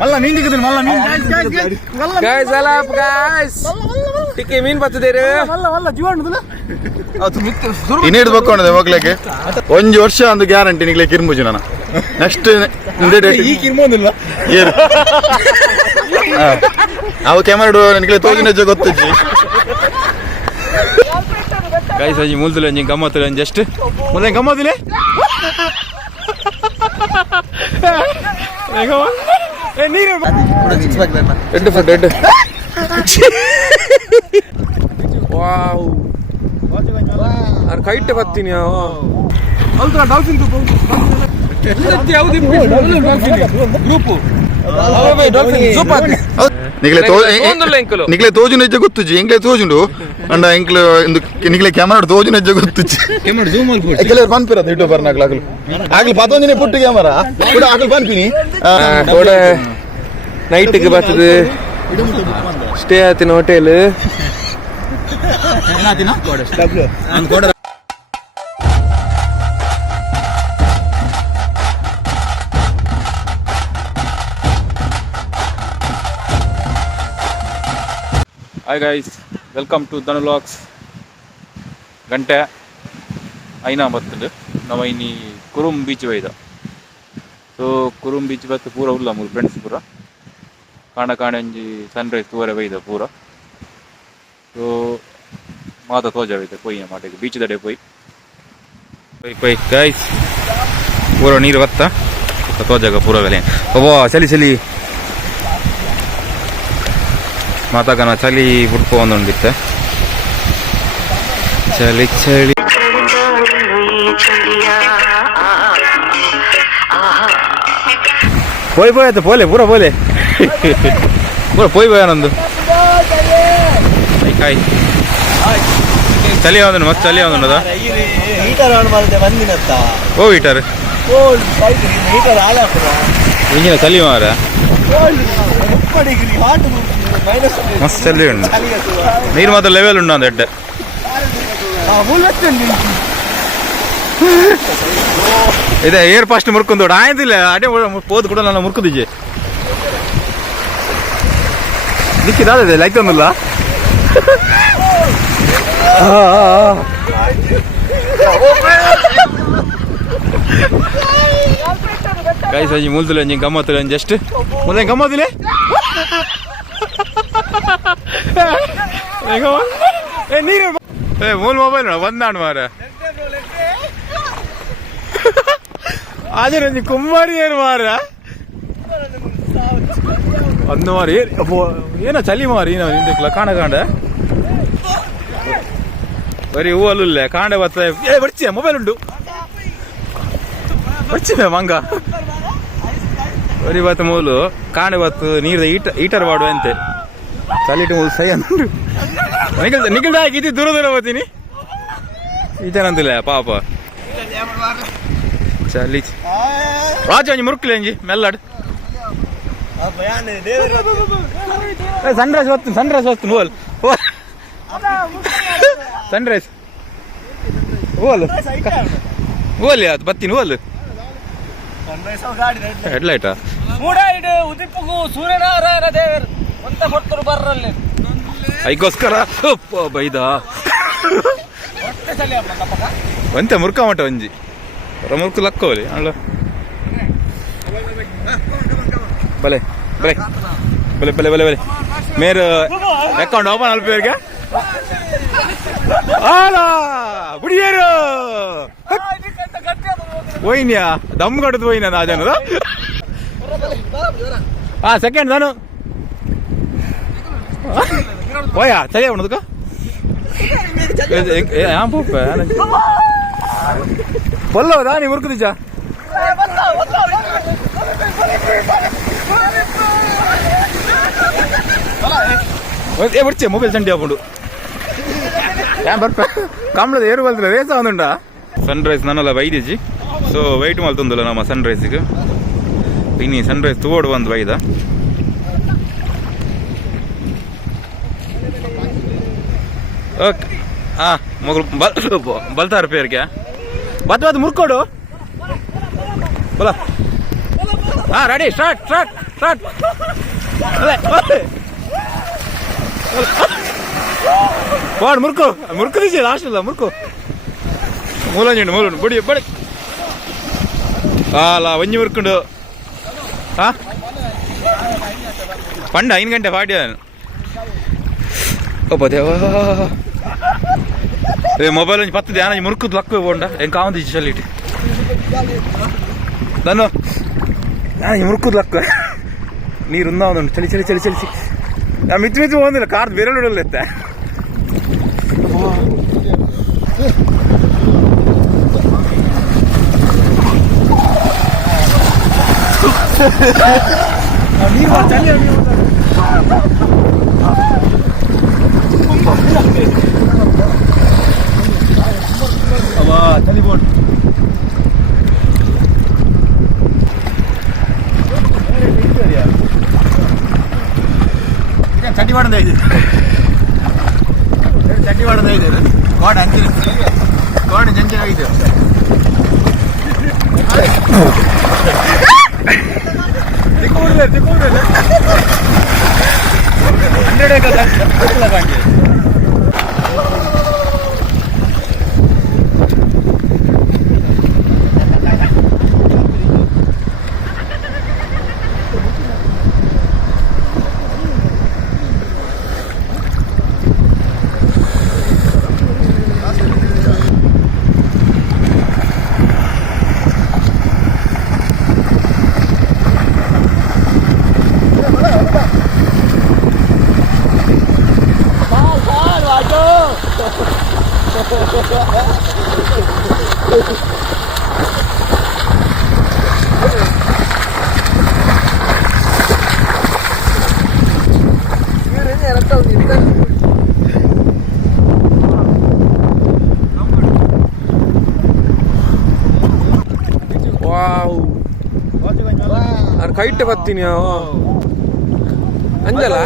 ಮಲ್ಲ ಮೀನ್ ಸಿಗುದಿಲ್ಲ ಮಲ್ಲ ಮೀನ್ ಗಾಯ್ಸ್ ಅಲ್ಲ ಗಾಯ್ಸ್ ಟಿಕ್ಕಿ ಮೀನ್ ಬರ್ತದೇರಿ ಮಲ್ಲ ಮಲ್ಲ ಜೀವನದಲ್ಲ ಇನ್ನೇದು ಬಕ್ಕೊಂಡದೆ ಹೋಗ್ಲಿಕ್ಕೆ ಒಂಜಿ ವರ್ಷ ಒಂದು ಗ್ಯಾರಂಟಿ ನಿಗ್ಲೆ ಕಿರ್ಮುಜಿ ನಾನು ನೆಕ್ಸ್ಟ್ ಈ ಕಿರ್ಮೋದಿಲ್ಲ ಅವು ಕ್ಯಾಮರಾ ನಿಗ್ಲೆ ತೋಜಿನ ಗೊತ್ತಜ್ಜಿ ಗಾಯ್ಸ್ ಅಜ್ಜಿ ಮುಲ್ದುಲ ಅಂಜಿ ಗಮ್ಮತ್ತುಲ ಅಂಜಿ ಜಸ್ಟ್ ಮೊದಲೇ ಗಮ್ಮದಿಲೆ ನೀರು ಎಡ್ಡು ಫಟ್ ಎಡ್ಡು ವಾವ್ ಅರ್ ಕೈಟ್ ಬರ್ತೀನಿ ಡಾಲ್ಫಿನ್ ಗ್ರೂಪ್ ನಿಗ್ಲೆ ತೋಜು ನೆಜ್ಜ ಗೊತ್ತುಜಿ ಎಂಗ್ಲೆ ತೋಜುಂಡು ಅಂಡ ಎಂಕ್ಲು ನಿಗ್ಲೆ ಕ್ಯಾಮರಾ ತೋಜು ನೆಜ್ಜ ಗೊತ್ತುಜಿ ಕೆಲವರು ಪನ್ಪಿರತ್ತೆ ಇಟ್ಟು ಬರ್ನಾಗ್ಲು ಆಗ್ಲಿ ಪತ್ತೊಂದಿನ ಪುಟ್ಟು ಕ್ಯಾಮರಾ ಕೂಡ ಆಗ್ಲಿ ಪನ್ಪಿನಿ ಥೋಡೆ ನೈಟ್ಗೆ ಬರ್ತದೆ ಸ್ಟೇ ಆತಿನ hotel hi guys welcome to Dhanu vlogs ಗಂಟೆ ಐನಾ ಬರ್ತದೆ ನಾವು ಇನ್ನಿ ಕುರುಮ್ ಬೀಚ್ ಬೈದ ಸೊ ಕುರುಮ್ ಬೀಚ್ ಬತ್ತು ಪೂರ ಉಲ್ಲ ಮೂರು ಫ್ರೆಂಡ್ಸ್ ಪೂರ ಕಾಣೆ ಒಂಜಿ ಸನ್ರೈಸ್ ತೂವರೆ ಬೈದ ಪೂರ ಸೊ ಮಾತ ತೋಜ ಬೈದ ಪೊಯ್ಯ ಮಾಟೆಗೆ ಬೀಚ್ ದಡೆ ಪೊಯ್ ಗೈಸ್ ಪೂರ ನೀರು ಬತ್ತ ತೋಜಾಗ ಪೂರ ಗಲೆ ಒಬ್ಬ ಚಲಿ ಮಾತಾಗನ ಚಳಿ ಬಿಡ್ಕೊ ಒಂದೊಂದಿತ್ತೆ ಚಳಿ ಪೋಯ್ತು ಪೋಲೆ ಪೂರ ಪೋಲೆ ಪೂರ ಪೋಯ್ ನಂದು ಕಾಯ್ ಚಳಿ ಯಾವ್ದು ಮತ್ತೆ ಚಳಿ ಯಾವ್ದು ಓ ಹೀಟರ್ ಈಗಿನ ಚಳಿ ಮಾರ ಮಸ್ತ್ ಚಳಿ ಉಂಟು ನೀರು ಮಾತ್ರ ಲೆವೆಲ್ ಉಂಟು ಒಂದು ಎಡ್ಡೆ ಇದೆ ಏರ್ ಫಾಸ್ಟ್ ಮುರ್ಕೊಂಡು ಆಯ್ತಿಲ್ಲ ಅಡೆ ಪೋದು ಕೂಡ ನಾನು ಮುರ್ಕುದಿಜ್ಜೆ ದಿಕ್ಕಿದಾದೆ ಲೈಕ್ ಒಂದಿಲ್ಲ ಗೈಸ್ ಅಜ್ಜಿ ಮುಲ್ದುಲ ಅಂಜಿ ಗಮ್ಮತ್ತುಲ ಅಂಜಿ ಜಸ್ಟ್ ಮೊದಲೇ ಗಮ್ಮತ್ತಿಲೆ ನೀರು ಮೂಲ ಮೊಬೈಲ್ ಒಂದಾಣು ಮಾರ ಆದ್ರೆ ಕುಮಾರಿ ಏನು ಮಾರ ಒಂದು ಮಾರಿ ಏನೋ ಚಳಿ ಮಾರಿ ನಿಂತಿಕ್ಲ ಕಾಂಡ ಬರೀ ಹೂವಲ್ಲ ಕಾಂಡೆ ಬರ್ತದೆ ಬರ್ಚಿಯ ಮೊಬೈಲ್ ಉಂಟು ಬರ್ಚಿದೆ ಮಂಗ ಬರೀ ಬತ್ತ ಮೂಲು ಕಾಂಡೆ ಬತ್ತು ನೀರ್ದ ಹೀಟರ್ ಮಾಡುವ ಅಂತೆ ಚಲಿಟ್ಟು ಮೂಲು ಸೈ ಅಂದು ನಿಗಲ್ದ ಹಾಕಿದ್ದು ದೂರ ಹೋಗ್ತೀನಿ ಈತನಂತಿಲ್ಲ ಪಾಪ ಚಲಿ ರಾಜ ಅಂಜಿ ಮುರುಕ್ಲಿ ಅಂಜಿ ಮೆಲ್ಲಾಡ್ ಸನ್ರೈಸ್ ಹೊತ್ತು ಹೋಲ್ ಸನ್ರೈಸ್ ಹೋಲ್ ಹೋಲಿ ಅದು ಬತ್ತೀನಿ ಹೋಲ್ ಹೆಡ್ಲೈಟಾ ಐಗೋಸ್ಕರ ಬೈದ ಒಂತೆ ಮುರ್ಕಮಟ ಒಂಜಿ ಮುರ್ಕು ಲಕ್ಕೋಲಿ ಅಲ್ಲ ಬಲೆ ಬಲೆ ಬಲೆ ಬಲೆ ಬಲೆ ಬಲೆ ಮೇರು ಅಕೌಂಟ್ ಓಪನ್ ಅಲ್ಪೇರ್ಗೆ ಬುಡಿಯೇರು ಹೋಯ್ನ್ಯಾ ದಮ್ ಕಡದು ಹೋಯ್ನ ನಾ ಜನದ ಸೆಕೆಂಡ್ ನಾನು ಹೋಯಾ ಸರಿ ಅವನದಕ್ಕ ಬಲ್ಲೋದಾ ನೀವು ಉರ್ಕುದಿಜ್ಜ ಬರ್ಚೆ ಮೊಬೈಲ್ ಚಂಡಿ ಹಾಕೊಂಡು ಬರ್ಪ ಕಾಮ್ಲದ ಏರು ಬಲ್ತಿಲ್ಲ ರೇಸ ಒಂದುಂಡ ಸನ್ರೈಸ್ ನನ್ನೆಲ್ಲ ಬೈದಿಜ್ಜಿ ಸೊ ವೈಟ್ ಮಲ್ತೊಂದಿಲ್ಲ ನಮ್ಮ ಸನ್ರೈಸಿಗೆ ಇನ್ನಿ ಸನ್ರೈಸ್ ತೋಡು ಬಂದು ಬೈದ ಓಕೆ ಮಗಳು ಬಲ್ತಾರ ಪೇರ್ಗೆ ಬತ್ ಮುರ್ಕೋಡು ಬಲ ರೆಡಿ ಸ್ಟಾರ್ಟ್ వాడు మురుకు తీసి లాస్ట్ మురుకు మూలండి బడి బడి అలా వంజి మురుకుండు పండు 5 ಗಂಟೆ ಪಾಡಿ ಒಬ್ಬ ದೇವಾ ಮೊಬೈಲ್ ಒಂದು 10 ಧ್ಯಾನ ಮುರುಕುದು ಲಕ್ಕ ಹೋಗೊಂಡ ಹೆಂಗೆ ಕಾವಂದು ಚಲಿಟ್ಟು ನಾನು ಮುರುಕುದು ಲಕ್ಕ ನೀರುಂದ ಒಂದು ಚಳಿ ನಾ ಮಿಚ್ಚು ಹೋಗಿಲ್ಲ ಕಾರ್ ಬೆರಳುಡಲ್ಲತ್ತೆ ಚಟ್ಟಿ ಮಾಡೋದು ಗೋಡ ಅಂಚಿನ ಗೋಡ ಜಂಜೆ ಆಗಿದೆ ಕೈಟ್ ಬರ್ತೀನಿ ಅಂಜಲ್ಲ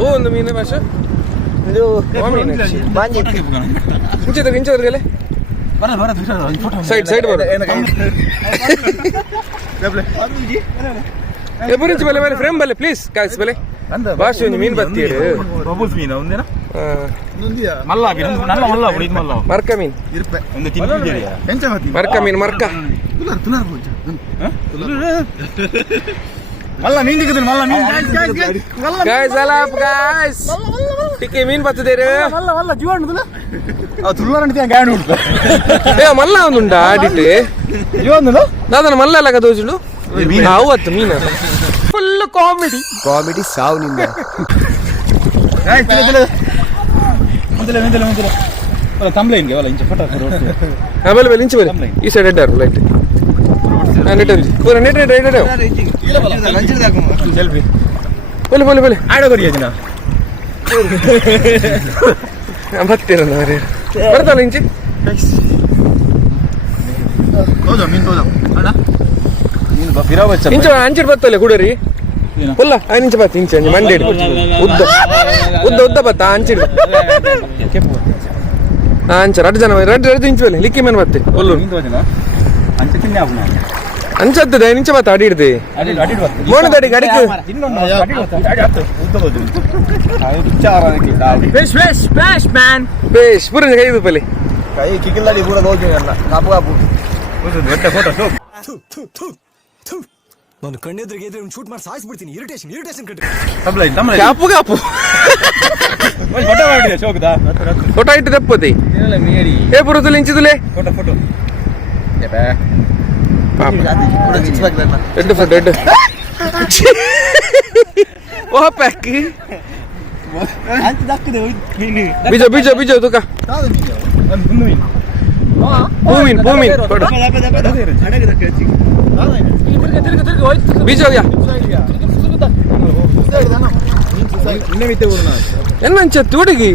ಓ ಒಂದು ಮೀನು ಭಾಷ ಇಂಚದ್ರಗಲೆ ಸೈಡ್ ಬರ ಎಬ್ಬರಿಂಚ ಬಲೆ ಮೇಲೆ ಫ್ರೇಮ್ ಬಲೆ ಪ್ಲೀಸ್ ಕಾಯ್ಸ್ ಬಲೆ ಭಾಷೆ ಒಂದು ಮೀನು ಬರ್ತೀರಿ ಮರ್ಕ ಮೀನ್ ಮರ್ಕ ಮೀನ್ ಮರ್ಕ ಟಿಕ್ಕೆ ಮೀನ್ ಬರ್ತದೇರಿ ಮಲ್ಲ ಒಂದುಂಟಾ ಆಡಿಟ್ಟು ದಾದನ ಮಲ್ಲ ಎಲ್ಲ ಕದೋಜುಂಡು ಅವತ್ತು ಮೀನ ಫುಲ್ ಕಾಮಿಡಿ ಸಾವು ನಿಂದ ಈ ಸೈಡ್ ಅಡ್ಡಾರು ಲೈಟ್ ಬರ್ತಾನ ಇಂಚಿ ಇಂಚ ಅಂಚಿಡ್ ಬತ್ತಲ್ಲ ಕುಡರಿ ಫುಲ್ಲ ಇಂಚ ಬತ್ತ ಇಂಚ ಮಂಡೇಡ್ ಉದ್ದ ಬತ್ತ ಅಂಚಿಡ್ ಅಂಚ ರಡ್ ಜನ ರಡ್ ಇಂಚ ಬಲ್ಲಿ ಲಿಕ್ಕಿ ಮೇನ್ ಬತ್ತೆ ಫುಲ್ಲು ಅಂಚದ್ದು ಇಂಚ ಬತ್ತ ಅಡಿಡ್ದೆ ಮೋಣದಡಿ ಗಡಿಗೆ ಬೇಷ್ ಪೂರ ಕೈದು ಪಲ್ಲಿ ಕೈ ಕಿಕ್ಕಿಲ್ಲಡಿ ಪೂರ ಹೋಗಿ ಕಾಪು ಕಾಪು ನಾನು ಕಣ್ಣೆದ್ರಿಗೆ ಶೂಟ್ ಮಾಡಿ ಸಾಯಿಸ್ಬಿಡ್ತೀನಿ ಇರಿಟೇಷನ್ ಕಾಪು ಕಾಪು ಫೋಟೋ ಇಟ್ಟು ತಪ್ಪತಿ ಏ ಪುರದಲ್ಲಿ ಇಂಚಿದಲೇ ಫೋಟೋ ಎಡ್ಡು ಓ ಪ್ಯಾಕ್ ಬೀಜ ತುಕ ಭೂಮಿನ್ ಬೀಜ ಎನ್ನಂಚತ್ತು ಹುಡುಗಿ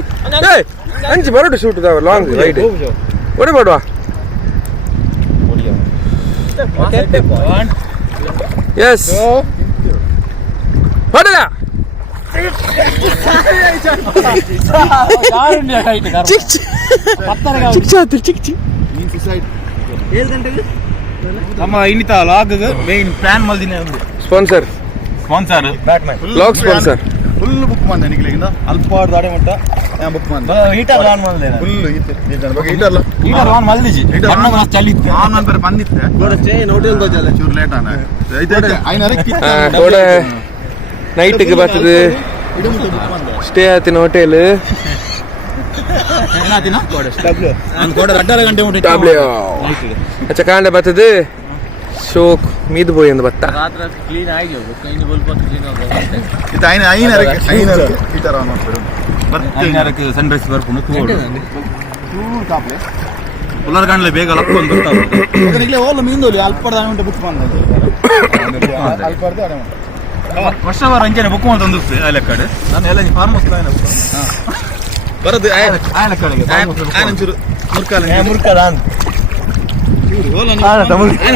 ಅಂಚಿ ಬರಡು ಶೂಟ್ ಲಾಂಗ್ ರೈಡ್ ಹೊಡಿಬೇಡುವ ಎಸ್ ಹೊಡೆದ ಚಿಕ್ ನಮ್ಮ ಇನ್ನಿತ ಲಾಗ್ ಮೇನ್ ಪ್ಲಾನ್ ಮಲ್ದಿನ sponsor sponsor Batman log sponsor full book ಮಾಡಿದೆ ನಿಖಿಲಿಂದ ಅಲ್ಪಾಡ್ ದಾಡೆ ಮಟ್ಟ ಬುಕ್ ಮಾಡಿದೆ ಹೀಟರ್ ಆನ್ ಮಾಡಿದೆ ಫುಲ್ ಹೀಟರ್ಲ ಹೀಟರ್ ಆನ್ ಮಲ್ದಿಜಿ ಬಣ್ಣ ಚಲಿತ್ತು ಆನ್ ನಂತರ ಬಂದಿತ್ತೆ ಹೋಟೆಲ್ ಗೋಜಲ್ಲ ಚೂರು ಲೇಟ್ ಆನ ಕೂಡ ನೈಟ್ಗೆ ಬರ್ತದೆ ಸ್ಟೇ ಆತಿನ ಹೋಟೆಲ್ ಗಂಟೆ ಅಚ್ಚ ಕಾಂಡೆ ಬರ್ತದೆ ಶೋಕ್ ಮೀದು ಬೋಯ್ ಎಂದು ಬತ್ತ ಸನ್ರೈಸ್ ಬರ್ಕೊಂಡು ಉಲ್ಲರ್ ಕಾಣಲೆ ಬೇಗ ಲಕ್ಕೊಂಡು ಬರ್ತಾವೆ ಮೀಂದೋಲಿ ಅಲ್ಪಡ ಬುಕ್ ಮಾಡಿದೆ ವರ್ಷ ವಾರ ಅಂಚನೆ ಬುಕ್ ಮಾಡಿ ತಂದಿರ್ತೆ ಆ ಲೆಕ್ಕಡೆ ನಾನು ಎಲ್ಲ ಫಾರ್ಮ್ ಹೌಸ್ ಬರೋದು ಚೂರು ಮುರ್ಕಾಲ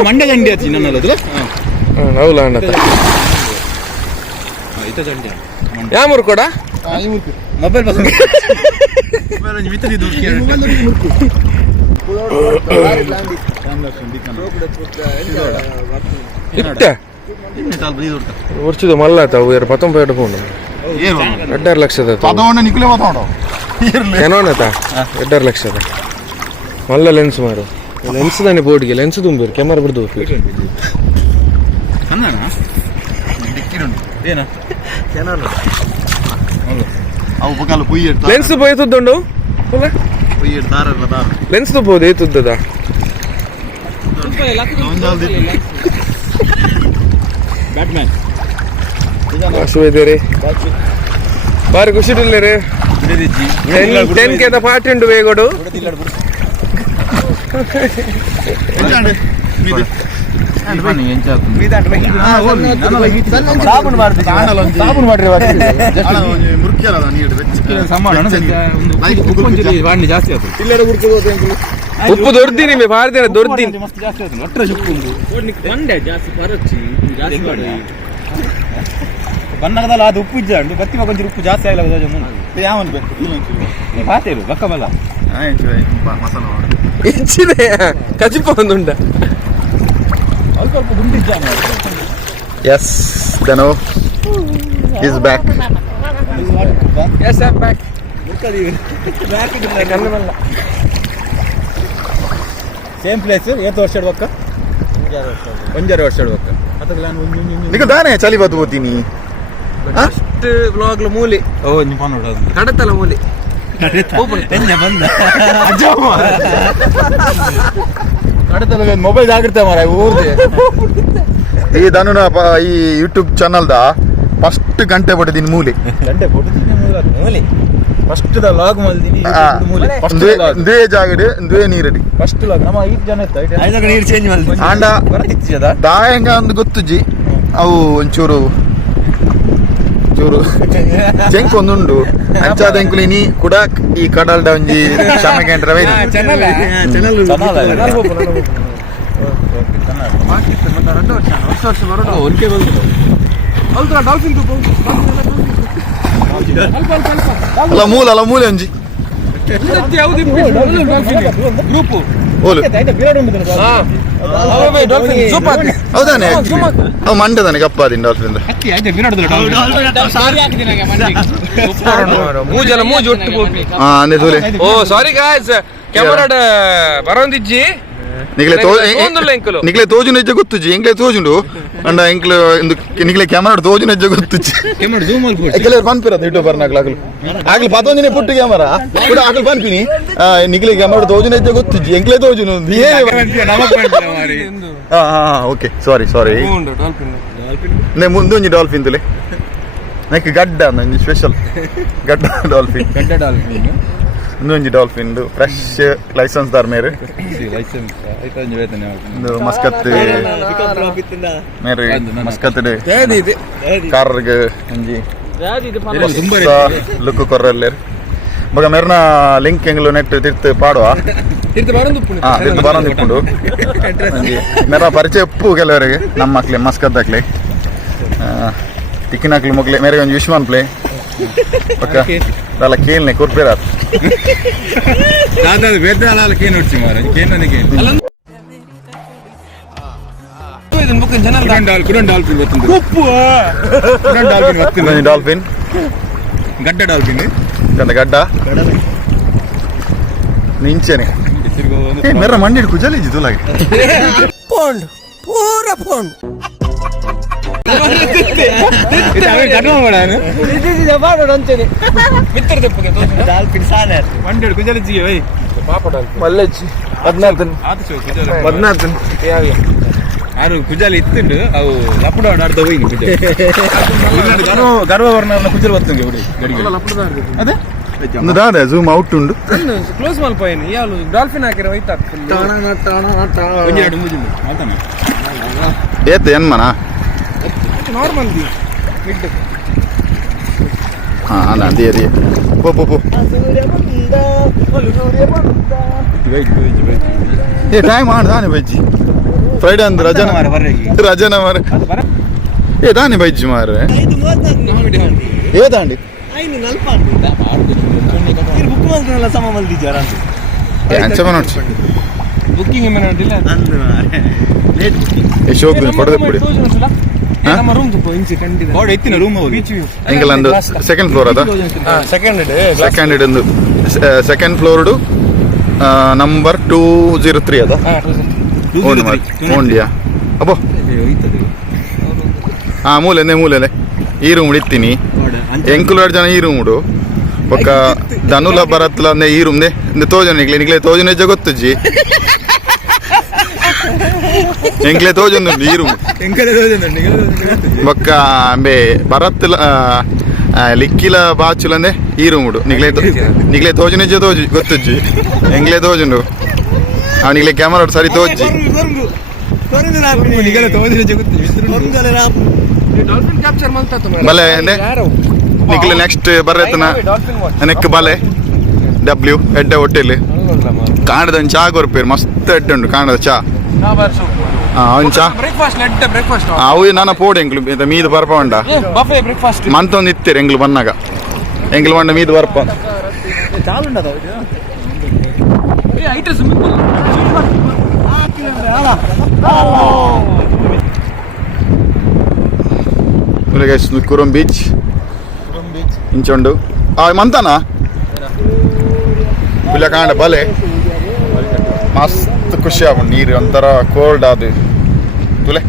ಮಂಡ್ಯ ಗಂಡಿ ಆಚಿ ನನ್ನದು ಹೌಲ ಯಾಮೂರು ಕೂಡ ಮೊಬೈಲ್ ಬಸ್ ಮೊಬೈಲ್ ವಿತರಿದ್ದು ವರ್ಷದ ಮಲ್ಲ ಆಯ್ತಾವು 19 ಪೌಂಡ್ 2.5 ಲಕ್ಷದ ನಿಖಿಲೇ ಮಾತಾಡೋ ಏನೋನತ 2.5 ಲಕ್ಷದ ಮಲ್ಲ ಲೆನ್ಸ್ ಮಾರು ಲೆನ್ಸ್ ತಾನೆ ಬೋರ್ಡ್ಗೆ ಲೆನ್ಸ್ ತುಂಬಿರು ಕ್ಯಾಮರಾ ಬಿಡ್ದು ಲೆನ್ಸ್ పోయేతుద్దండు ಲೆನ್ಸ್ పోదు ఏతుద్దదా ಬ್ಯಾಟ್ಮನ್ ವಾಸುವೇದೇರಿ ಬಾರಿ ಖುಷಿಡಿಲ್ಲ ರೀ 10 ಕೆ ಪಾರ್ಟಿ ಉಂಟು ಬೇಗೋಡು ಉಪ್ಪು ದೊಡ್ದಿನಿ ಭಾರತೀಯ ದೊಡ್ದಿನಿ ಬಣ್ಣಗದಲ್ಲ ಅದು ಉಪ್ಪು ಇಜ್ಜಂಡು ಬತ್ತಿ ಕೊಂಚ ಉಪ್ಪು ಜಾಸ್ತಿ ಆಗಲ್ಲ ಯಾವನ್ ಬೇಕು ಪಾತೇರು ಬಕ್ಕಬಲ್ಲ ಹೆಚ್ಚಿದೆ ಕಚಿಪ ಒಂದುಂಡ ಸ್ವಲ್ಪ ಗುಂಡಿಜ್ಜ ಎಸ್ ಧನು is back yes I back same place ಏತು ವರ್ಷ ಇಡ್ಬೇಕ 5 ವರ್ಷ ಇಡ್ಬೇಕ ನಿಮಗೆ ದಾನೆ ಚಲಿ ಬತ್ತು ಓದ್ತೀನಿ ಫಸ್ಟ್ ವ್ಲಾಗ್ಲ ಮೂಲಿ ಓ ನಿಮ್ಮ ನೋಡೋದು ಕಡತಲ ಮೂಲಿ ಮೊಬೈಲ್ ಆಗಿರ್ತೆ ಮಾರ ಊರ್ದೆ ಈ ಧನುನ ಈ ಯೂಟ್ಯೂಬ್ ಚಾನಲ್ದ ಫಸ್ಟ್ ಗಂಟೆ ಪಡೆದಿನಿ ಮೂಲಿ ಗಂಟೆ ಮೂಲಿ ಫಸ್ಟ್ ಲಾಗ್ ಮಲ್ದಿನಿ ದ್ವೇ ಜಾಗಡೆ ದ್ವೇ ನೀರಡಿ ಫಸ್ಟ್ ಲಾಗ್ ನಮ್ಮ 5 ಜನ ಇತ್ತು ನೀರು ಚೇಂಜ್ ಮಲ್ದಿ ಆಂಡ ದಾಯಂಗ ಒಂದು ಗೊತ್ತುಜಿ ಅವು ಒಂಚೂರು ಚೂರು ಜಂಕ್ ಒಂದುಂಡು ಅಂಚಾದ ಎಂಕುಲಿನಿ ಕೂಡ ಈ ಕಡಲ್ದ ಒಂಜಿ ಶಾಮಗೆಂಟ್ರ ಅಲ್ಲ ಮೂಲೆ ಒಂಜಿ ಗ್ರೂಪ್ ಹೌದಾನೆ ಅವು ಮಂಡ್ಯದಾನೆ ಕಪ್ಪಾದಿನ ಡಾಲ್ಫಿನ್ ಓ ಸಾರಿ ಗಾಯ್ಸ್ ಕ್ಯಾಮರಾ ಬರೋಂದಿಜ್ಜಿ ನಿಕ್ಲೆ ತೋಜು ನೆಜ್ಜ ಗೊತ್ತುಜಿ ಎಂಕ್ಲೆ ತೋಜುಂಡು ಅಂಡ ಎಂಕ್ಲೆ ನಿಕ್ಲೆ ಕ್ಯಾಮರಾ ತೋಜು ನೆಜ್ಜ ಗೊತ್ತುಜಿ ಕೆಲವರು ಪನ್ಪಿರತ್ತ ಯೂಟ್ಯೂಬ್ ಬರ್ನಾಗ್ಲಾಗ್ಲು ಆಗ್ಲಿ ಪತೊಂದಿನ ಪುಟ್ಟು ಕ್ಯಾಮರಾ ಕೂಡ ಆಗ್ಲಿ ಪನ್ಪಿನಿ ನಿಕ್ಲೆ ಕ್ಯಾಮರಾ ತೋಜು ನೆಜ್ಜ ಗೊತ್ತುಜಿ ಎಂಕ್ಲೆ ತೋಜು ಓಕೆ ಸಾರಿ ಮುಂದೊಂಜಿ ಡಾಲ್ಫಿನ್ ತುಲೆ ನಕ್ಕೆ ಗಡ್ಡ ಒಂಜಿ ಸ್ಪೆಷಲ್ ಗಡ್ಡ ಡಾಲ್ಫಿನ್ ಇನ್ನೊಂಜಿ ಡಾಲ್ಫಿನ್ ಫ್ರೆಶ್ ಲೈಸೆನ್ಸ್ ದಾರ್ ಮೇರೆ ಮಸ್ಕತ್ ಮೇರೆ ಮಸ್ಕತ್ ಕಾರ್ಗೆ ಒಂಜಿ ಲುಕ್ ಕೊರ್ರಲ್ಲೇರ್ ಮಗ ಮೇರ್ನ ಲಿಂಕ್ ಎಂಗ್ಲು ನೆಟ್ ತಿರ್ತು ಪಾಡುವ ತಿರ್ತು ಬರೋಂದಿಪ್ಪುಂಡು ಮೇರ ಪರಿಚಯ ಉಪ್ಪು ಕೆಲವರಿಗೆ ನಮ್ಮ ಮಕ್ಳೆ ಮಸ್ಕತ್ ಹಾಕ್ಲಿ ಟಿಕ್ಕಿನಾಕ್ಲಿ ಮಗ್ಲೆ ಮೇರೆ ಒಂಜಿ ವಿಶ್ವಾನ್ ಪ್ಲೇ ಪಕ್ಕ ಅಲ್ಲ ಕೇಳ್ನೆ ಕೊರ್ಪೇರಾತ್ ಬೇರೆ ಕೇನ್ ಹೊಡ್ಸಿ ಮಾರ ಕೇನ್ ಡಾಲ್ಫಿನ್ ಗಡ್ಡ ಡಾಲ್ಫಿನ್ ಗಡ್ಡ ನಿಂಚನೆ ಮೇರ ಮಂಡಿ ಕುಜಲಿ ತುಲಾಗೆ ಕುಜಾಲಿ ಇತ್ತುಂಡು ಅವು ಲಪಡ ಆಡ್ದ ಹೋಯ್ನಿ ಗರ್ವವರ್ಣ ಕುಜಲ್ ಬರ್ತಂಗೆ ಅದೇ ಒಂದು ದಾದ ಝೂಮ್ ಔಟ್ ಉಂಡು ಕ್ಲೋಸ್ ಮಲ್ಪೋಯ್ನಿ ಯಾವ್ದು ಡಾಲ್ಫಿನ್ ಹಾಕಿರ ಹೋಯ್ತಾ ಏತ ಎನ್ಮನ ನಾರ್ಮಲ್ ಮಿಡ್ ಹಾ ಅದೇ ಅದೇ ಪೋ ಪೋ ಪೋ ಏ ಟೈಮ್ ಆಡ್ ದಾನೆ ಬಜ್ಜಿ ಫ್ರೈಡೆ ಅಂದ್ ರಜನ ಮಾರ ಏ ದಾನೆ ಬಜ್ಜಿ ಮಾರ ಏ ದಾಂಡಿ ಬುಕ್ಕಿಂಗ್ ಶೋಕ್ ಪಡೆದ ಕೊಡಿ ನಮ್ಮ ರೂಮ್ ತುಪ್ಪ ಇಂಚಿ ಖಂಡಿತ ಎತ್ತಿನ ರೂಮ್ ಹೋಗಿ ಎಂಗಲಂದು ಸೆಕೆಂಡ್ ಫ್ಲೋರ್ ಅದ ಸೆಕೆಂಡ್ ಫ್ಲೋರ್ಡು ನಂಬರ್ 203 ಅದ ಓಂಡಿಯಾ ಅಪ್ಪೋ ಹಾ ಮೂಲೆ ಈ ರೂಮ್ ಇತ್ತೀನಿ ಎಂಕುಲು 2 ಜನ ಈ ರೂಮ್ ಉಡು ಒಕ್ಕ ಧನುಲ ಬರತ್ಲ ಅಂದೆ ಈ ರೂಮ್ ತೋಜನ ನಿಗ್ಲೆ ತೋಜನ ಗೊತ್ತಜ್ಜಿ ಎಂಕ್ಲೆ ತೋಜೊಂದುಂಡು ಈ ರೂಮ್ ಬೊಕ್ಕ ಅಂಬೆ ಬರತ್ಲ ಲಿಕ್ಕಿಲ ಬಾಚುಲಂದೆ ಈ ರೂಮ್ ಉಡು ನಿಗ್ಲೆ ತೋಜನ ಗೊತ್ತಜ್ಜಿ ಎಂಕ್ಲೆ ತೋಜುಂಡು ಅವ್ ನಿಗ್ಲೆ ಕ್ಯಾಮರಾ ಸರಿ ತೋಜ್ಜಿ ಬಲೆ ನಿಕ್ಲೆ ನೆಕ್ಸ್ಟ್ ಬರ್ರೆತನ ನೆಕ್ ಬಲೆ ಡಬ್ಲ್ಯೂ ಎಡ್ಡ ಹೋಟೆಲ್ ಕಾಣದ ಚಾ ಕೊರ್ಪೇರು ಮಸ್ತ್ ಎಡ್ಡ ಉಂಡು ಕಾಣದ ಚಾ ಅವನ್ ಚಾ ಬ್ರೇಕ್ಫಾಸ್ಟ್ ಅವು ನಾನು ಪೋಡ್ ಎಂಕ್ಲು ಮೀದು ಬರ್ಪ ಉಂಡ ಬಫೆ ಬ್ರೇಕ್ಫಾಸ್ಟ್ ಮಂತೊಂದು ಇತ್ತೇರು ಎಂಗ್ಲು ಬನ್ನಾಗ ಎಂಗ್ಲು ಬಂಡ ಮೀದು ಬರ್ಪ ಕುರುಂ ಬೀಚ್ ಇಂಚೊಂಡು ಮಂತಾನ ಇಲ್ಲ ಕಾಂಡ ಬಲೆ ಮಸ್ತ್ ಖುಷಿ ಆಗ ನೀರು ಒಂಥರ ಕೋಲ್ಡ್ ಅದು ತುಲೆ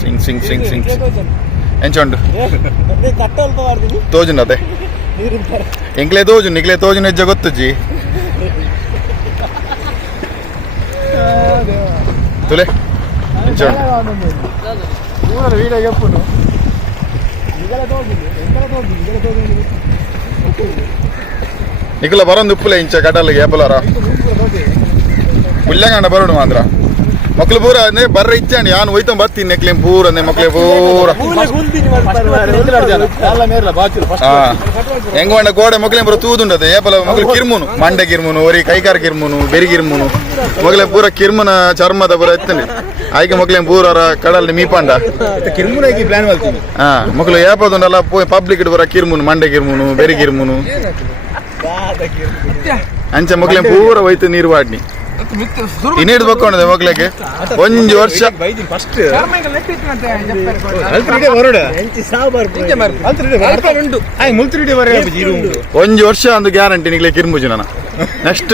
ಸಿಂಗ್ ಎಂಚೊಂಡು ತೋಜುಂಡು ಅದೇ ಎಂಕ್ಲೆ ತೋಜು ನಿಗ್ಲೆ ತೋಜುನ ಹೆಜ್ಜೆ ಗೊತ್ತಜ್ಜಿ ತುಲೆ ಎಂಚೊಂಡು ನಿಖಲ ಬರೋದು ಉಪ್ಪುಲೆ ಇಂಚ ಕಟಲ್ಗೆ ಏಪಲಾರ ಉಲ್ಲಂಗಂಡ ಬರೋಡು ಮಾತ್ರ ಮಕ್ಳು ಪೂರ ಅಂದ್ರೆ ಬರ್ರ ಇಚ್ಚಾಂಡಿ ನಾನು ಹೋಯ್ತಾ ಬರ್ತೀನಿ ನೆಕ್ಲೇಮ್ ಪೂರ ಅಂದ್ರೆ ಮಕ್ಳೆ ಪೂರ ಹೆಂಗ ಮಂಡ ಗೋಡೆ ಮಕ್ಳೆ ಪೂರ ತೂದುಂಡದೆ ಏಪಲ ಮಕ್ಳು ಕಿರ್ಮುನು ಮಂಡೆ ಕಿರ್ಮುನು ಒರಿ ಕೈಕಾರ ಕಿರ್ಮುನು ಬೆರಿ ಕಿರ್ಮುನು ಮಕ್ಳೆ ಪೂರ ಕಿರ್ಮನ ಚರ್ಮದ ಪೂರ ಎತ್ತನೆ ಆಯ್ಕೆ ಮಕ್ಳೆ ಪೂರ ಕಡಲ್ ಮೀಪಂಡ ಕಿರ್ಮುನಾಗಿ ಪ್ಲಾನ್ ಮಾಡ್ತೀನಿ ಹಾ ಮಕ್ಳು ಏಪದುಂಡಲ್ಲ ಪಬ್ಲಿಕ್ ಪೂರ ಕಿರ್ಮುನು ಮಂಡೆ ಕಿರ್ಮುನು ಬೆರಿ ಕಿರ್ಮುನು ಅಂಚ ಮಕ್ಳೆ ಪೂರ ಹೋಯ್ತು ನೀರು ವಾಡ್ನಿ ಇನ್ನೇಡು ಬಕ್ಕೊಂಡಿದೆ ಮಕ್ಳಿಗೆ ಒಂಜು ವರ್ಷ ಒಂಜು ವರ್ಷ ಒಂದು ಗ್ಯಾರಂಟಿ ನಿಗ್ಲೆ ಕಿರ್ಮುಜಿ ನಾನು ನೆಕ್ಸ್ಟ್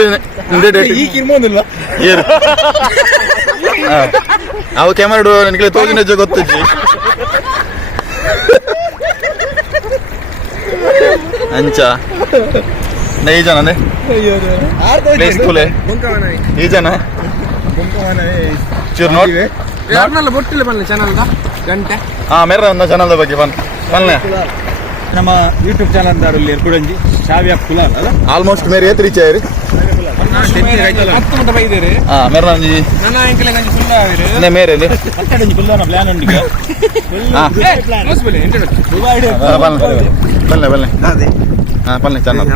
ಅವು ಕ್ಯಾಮರಾ ನಿಗ್ಲೆ ತೋಗಿನ ಗೊತ್ತಜ್ಜಿ ಅಂಚ ಈ ಜನ ಈ ಜನ ಚೂರು ನೋಡಿ ಬೊಟ್ಟಿಲ್ಲ ಬನ್ನಿ ಚಾನಲ್ ಗಂಟೆ ಮೇರ ಒಂದು ಚಾನಲ್ ಬಗ್ಗೆ ಬನ್ನೆ ನಮ್ಮ ಯೂಟ್ಯೂಬ್ ಚಾನಲ್ ದಾರಲ್ಲಿ ಎರ್ಕುಡಂಜಿ ಶಾವ್ಯ ಕುಲಾಲ್ ಅಲ್ಲ ಆಲ್ಮೋಸ್ಟ್ ಮೇರೆ ಏತ್ ರೀಚ್ ಆಯ್ರಿ ಮೇರ ನಂಜಿ ಮೇರೆ ಪ್ಲಾನ್ ಉಂಟು ಬನ್ನೆ ಚಾನಲ್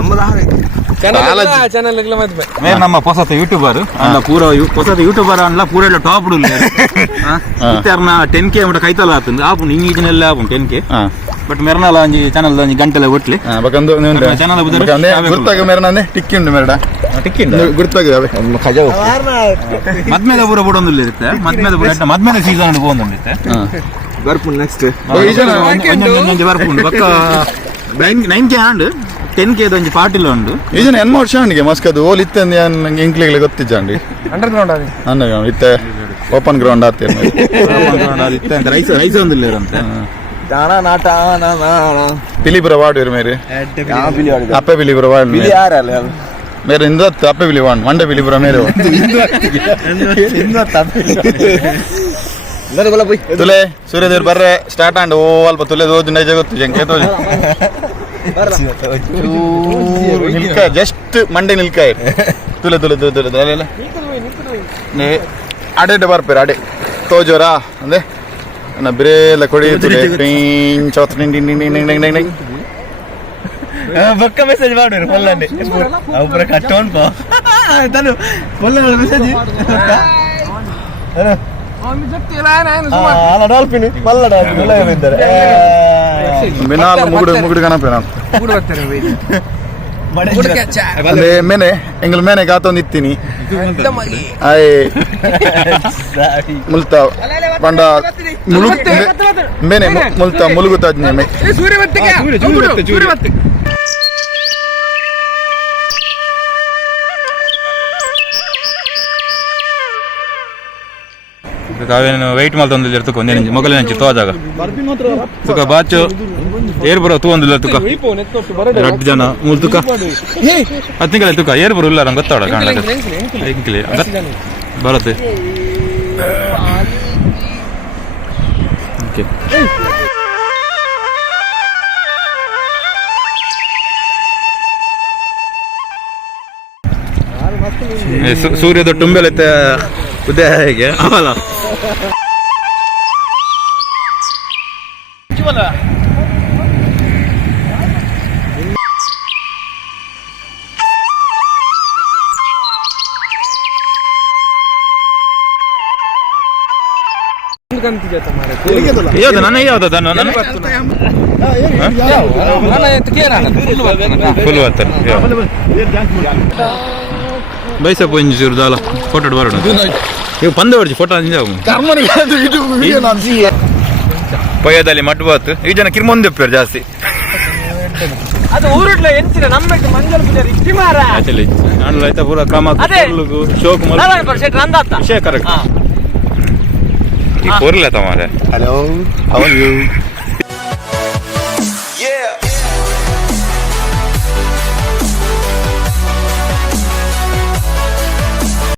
ಮೇರೆ ನಮ್ಮ ಹೊಸತ ಯೂಟ್ಯೂಬರ್ ಅಲ್ಲ ಪೂರ ಹೊಸತ ಯೂಟ್ಯೂಬರ್ ಅಲ್ಲ ಪೂರ ಟಾಪ್ ಉಡು 10K ಕೈತಲ್ಲ ಆತಂದು ಆಪುಂಡು ಇಂಗಿನೆಲ್ಲ ಆಪುಂಡು 10K ಬಟ್ ಮೆರ್ನಾಲ ಒಂಜಿ ಚಾನಲ್ ಒಂಜಿ ಗಂಟೆಲ್ಲ ಒಟ್ಲಿ ಬಕಂದು ಚಾನಲ್ ಗುರ್ತಾಗ ಮೇರನೇ ಟಿಕ್ಕಿ ಉಂಡು ಮೇರಡ ಟಿಕ್ಕಿ ಗುರ್ತಾಗ ಮದ್ಮೇದ ಪೂರ ಬಿಡೊಂದಿಲ್ಲ ಇರುತ್ತೆ ಮದ್ಮೇದ ಸೀಸನ್ ಹೋಗುಂದಿರುತ್ತೆ ಬರ್ಪುಂಡು ನೆಕ್ಸ್ಟ್ ಬರ್ಪುಂಡು ಬಕ್ಕ 9K ಆಂಡ್ 10K ಒಂಜಿ ಪಾರ್ಟಿಲ ಉಂಡು ಈಜನ ಎನ್ ವರ್ಷ ಅಂಡಿಗೆ ಮಸ್ಕದು ಓಲ್ ಇತ್ತೆ ನಂಗೆ ಇಂಕ್ಲಿಗೆ ಗೊತ್ತಿಜ್ಜಂಡಿ ಅಂಡರ್ ಗ್ರೌಂಡ್ ಅದು ಅಂಡರ್ಗ್ರೌಂಡ್ ಇತ್ತೆ ಓಪನ್ ಗ್ರೌಂಡ್ ಆತ ರೈಸ್ ಒಂದಿಲ್ಲ ಇರಂತೆ ಪಿಲಿಪುರ ವಾರ್ಡ್ ಇರು ಮೇರೆ ಅಪ್ಪೆ ಪಿಲಿಪುರ ವಾರ್ಡ್ ಮೇರೆ ಇಂದತ್ತು ಅಪ್ಪೆ ಪಿಲಿ ವಾರ್ಡ್ ಮಂಡೆ ಪಿಲಿಪುರ ಮೇರೆ ತುಲೆ ಸೂರ್ಯದೇವ್ರು ಬರ್ರೆ ಸ್ಟಾರ್ಟ್ ಆಂಡ್ ಓ ಅಲ್ಪ ತುಲೆ ತೋಜು ನೈಜ ಗೊತ್ತು ಜಂಕೆ ತೋಜು ನಿಲ್ಕ ಜಸ್ಟ್ ಮಂಡೆ ನಿಲ್ಕ ತುಲೆ ತುಲೆ ತುಲೆ ತುಲೆ ಅಲ್ಲೆಲ್ಲ ಅಡೆ ಬರ್ಪೇರು ಅಡೆ ತೋಜೋರಾ ಅಂದೆ ನಾ ಬಿರೇಲ್ಲ ಕೊಡಿ ತುಲೆ ಟಿಂಗ್ ಚೌತ್ ಟಿಂಗ್ ಬಕ್ಕ ಮೆಸೇಜ್ ಮಾಡಿರು ಫುಲ್ಲಂಡೆ ಅವ್ರ ಕಟ್ಟೋನ್ಕೋ ತನು ಫುಲ್ಲ ಮೆಸೇಜ್ ಡಾಲ್ಫಿನ್ ಮಲ್ಲ ಡಾಲ್ಫಿನ್ ಇದ್ದಾರೆ ಮಿನಾಲ್ ಮುಗುಡು ಕಣಪೆ ನಾನು ಅಂದ್ರೆ ಮೇನೆ ಎಂಗ್ಲ ಮೇನೆ ಕಾತೊಂದಿತ್ತೀನಿ ಆಯ್ ಮುಲ್ತಾ ಪಂಡ ಮೇನೆ ಮುಲ್ತಾ ಮುಳುಗುತ್ತಾಜ್ಞೆ ಮೇ ಕಾವೇನು ವೆಯ್ಟ್ ಮಾಡ್ತೊಂದಿಲ್ಲ ತುಕ ಒಂದೇ ಮೊಗಲೇ ನಂಚಿ ತೋಜಾಗ ತುಕ ಬಾಚು ಏರ್ ಬರೋ ತೂ ಒಂದಿಲ್ಲ ತುಕ 2 ಜನ ಮೂರು ತುಕ 10 ತಿಂಗಳ ತುಕ ಏರ್ ಬರೋ ಇಲ್ಲ ನಂಗೆ ಗೊತ್ತಾಡ ಕಾಣಲ ಬರುತ್ತೆ ಓಕೆ ಸೂರ್ಯದ ಟುಂಬೆಲೆತ್ತೆ ಉದಯ ಹೇಗೆ ಅವಲ್ಲ ಯಾವ್ದು ನನ್ನ ಯಾವ್ದು ನನ್ನ ಫುಲ್ ಬರ್ತಾರೆ ಬೈಸ ಪೊಂಜೂರು ದಾಲ ಫೋಟೋ ಬರೋಣ ನೀವು ಪಂದ ಹೊಡ್ಜಿ ಫೋಟೋ ಪೊಯ್ಯದಲ್ಲಿ ಮಡ್ಬಾತ್ ಈ ಜನ ಕಿರ್ಮೊಂದೆಪ್ಪಾರು ಜಾಸ್ತಿ ಅದು ಊರುಡ್ಲ ಎಂಚಿನ ನಮ್ಮಕ್ಕೆ ಮಂಜಲ್ ಪೂಜಾರಿ ಇಟ್ಟಿ ಮಾರ ನಾನು ಆಯ್ತಾ ಪೂರ ಕ್ರಮ ಶೋಕ್ ಕರೆಕ್ಟ್ ಕೊರ್ಲ ತಮಾರೆ ಹಲೋ ಹೌ ಆರ್ ಯು